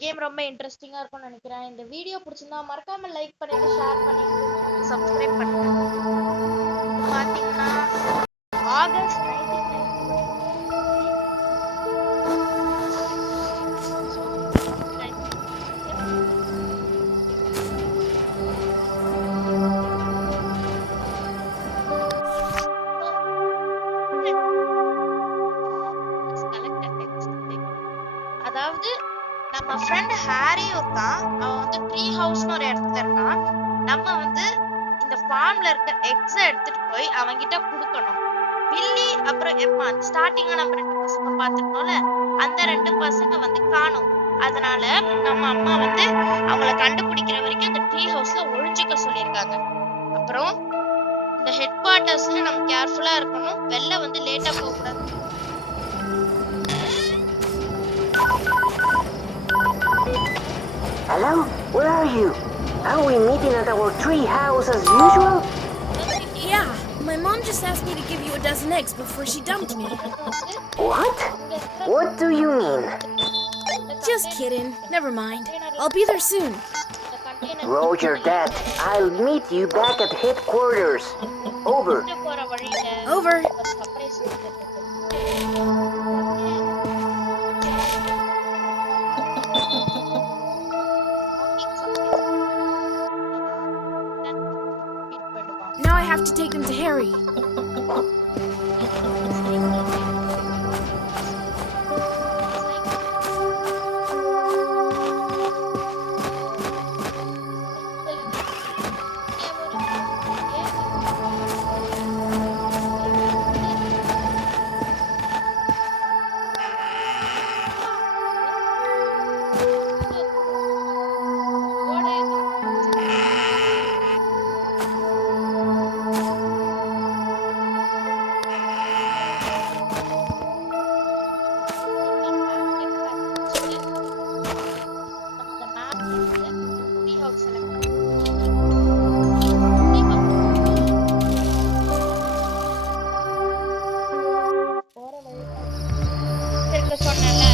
கேம் ரொம்ப இன்ட்ரெஸ்டிங்கா இருக்கும்னு நினைக்கிறேன். இந்த வீடியோ பிடிச்சிருந்தா மறக்காம லைக் பண்ணிட்டு ஷேர் பண்ணிட்டு சப்ஸ்கிரைப் பண்ணுங்க. பாத்தீங்கன்னா ஆகஸ்ட் 1996 அதாவது நம்ம ஃப்ரெண்ட் ஹாரியும் இருக்கான். அவன் வந்து ட்ரீ ஹவுஸ்னு ஒரு இடத்துல இருக்கான். நம்ம வந்து இந்த ஃபார்ம்ல இருக்க எக்ஸ எடுத்துட்டு போய் அவன்கிட்ட கொடுக்கணும். வில்லி அப்புறம் எம்மா ஸ்டார்டிங்ல நம்ம 2 பசங்க பார்த்துருக்கோம்ல, அந்த 2 பசங்க வந்து காணோம். அதனால நம்ம அம்மா வந்து அவங்கள கண்டுபிடிக்கிற வரைக்கும் அந்த ட்ரீ ஹவுஸ்ல ஒளிஞ்சிக்க சொல்லியிருக்காங்க. அப்புறம் இந்த ஹெட் குவார்ட்டர்ஸ்ல நம்ம கேர்ஃபுல்லா இருக்கணும். வெளில வந்து லேட்டா போக கூடாது. Hello? Where are you? Are we meeting at our tree house as usual? Yeah, my mom just asked me to give you a dozen eggs before she dumped me. What? What do you mean? Just kidding. Never mind. I'll be there soon. Roger that. I'll meet you back at headquarters. Over. போற வழியில Over. ஒரு சர்ப்ரைஸ் இருக்கு. Now I have to take them to Harry. சொன்னேன்ல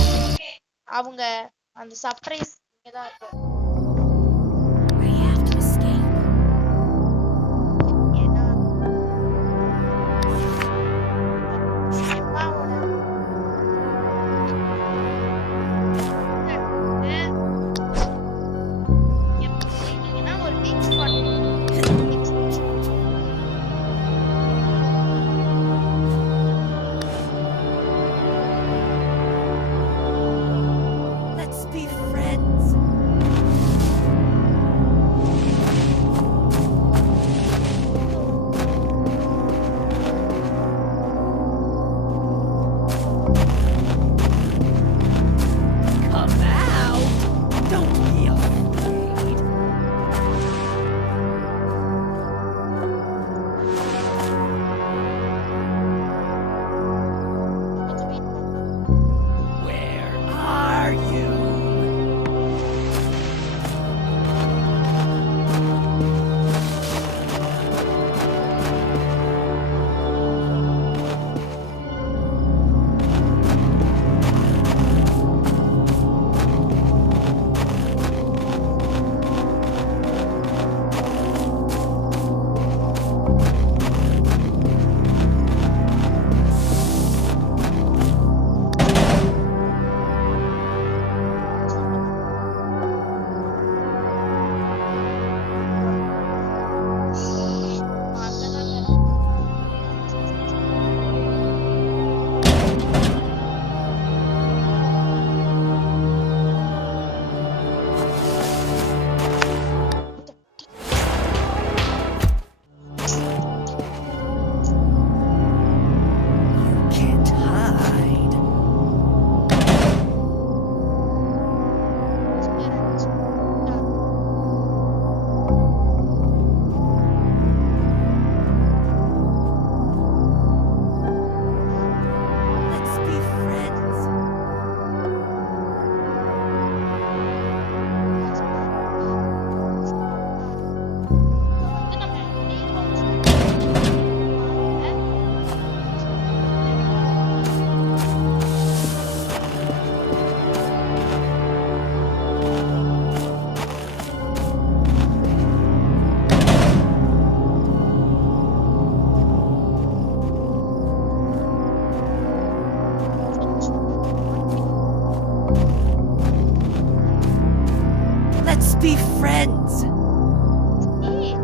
அவங்க அந்த சர்ப்ரைஸ் இங்கதான் இருக்கு. I have to escape. ஏன்னா எம்மாவோட நீங்கன்னா ஒரு week spot Let's be friends. Let's be friends. ஏய்,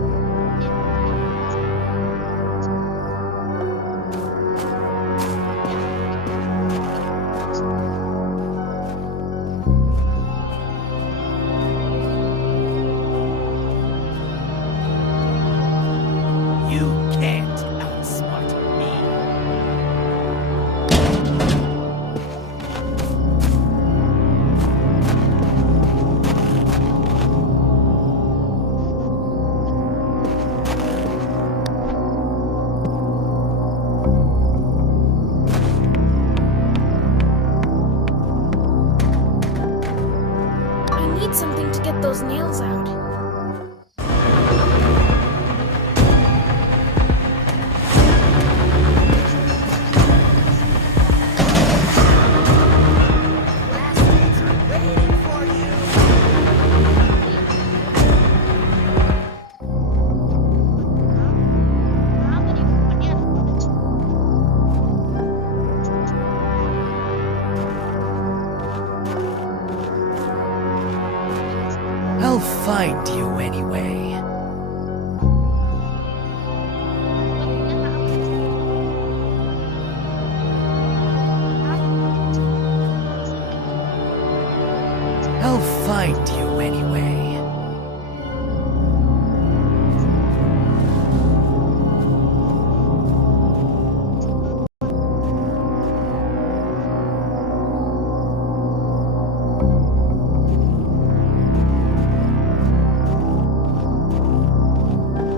You can't outsmart me. I need something to get those nails out. Ramree பண்ணி அதை உடைச்சு. I'll find you anyway. I'll find you anyway.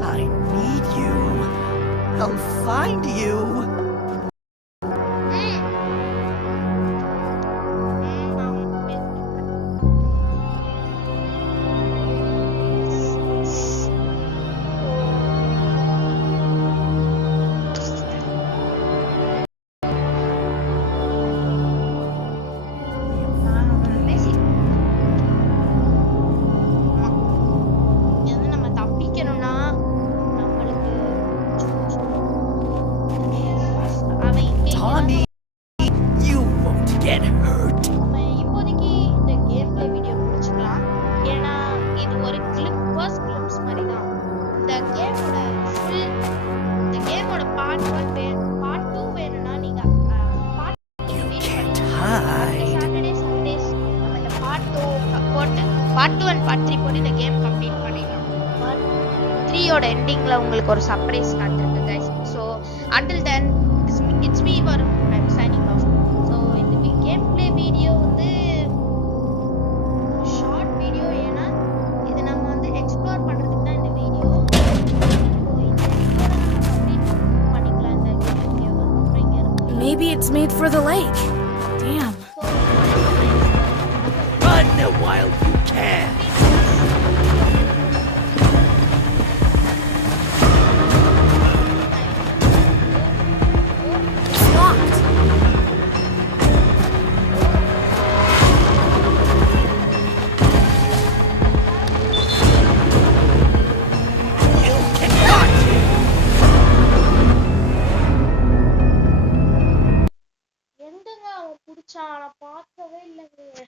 I need you. I'll find you. நான் உனக்கு நம்ம தப்பிக்கணும்னா நம்மளுக்கு அவன் இங்கே Tawny, you won't get hurt. நம்ம இப்போதைக்கு இந்த கேம் பிளே வீடியோ முடிச்சுக்கலாம். ஏன்னா இது ஒரு ஃபர்ஸ்ட் கிளிம்ஸ் மாதிரி தான். இந்த கேமோட பார்ட் 1 பார்ட் 2 வேணும்னா நீங்க part You can't hide. Saturday Sundays நம்ம இந்த பார்ட் 2 போட்டு பார்ட் 2 அண்ட் பார்ட் 3 போட்டு இந்த கேம் கம்ப்ளீட் பண்ணிடலாம். பார்ட் 3 ஓட எண்டிங்ல உங்களுக்கு ஒரு சர்ப்ரைஸ் காத்திருக்கு guys. So until then it's me Varun. I'm signing off. So இந்த கேம் பிளே வீடியோ வந்து ஷார்ட் வீடியோ. ஏன்னா இது நம்ம வந்து எக்ஸ்ப்ளோர் பண்றதுக்கு தான் இந்த வீடியோ. பண்ணிக்கலாம் இந்த வீடியோ அப்புறம் இங்க இருக்கு. Maybe it's made for the lake. Damn. Run while you can. It's locked. You cannot. எந்தங்க அவன் புடிச்சான்? நான் பார்க்கவே இல்லைங்க.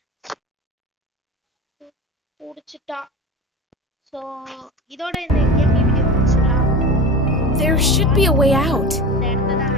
புடிச்சிட்டான். ஸோ இதோட இந்த கேம் வீடியோ முடிச்சுக்கலாம். There should be a way out. இந்த இடத்த தான்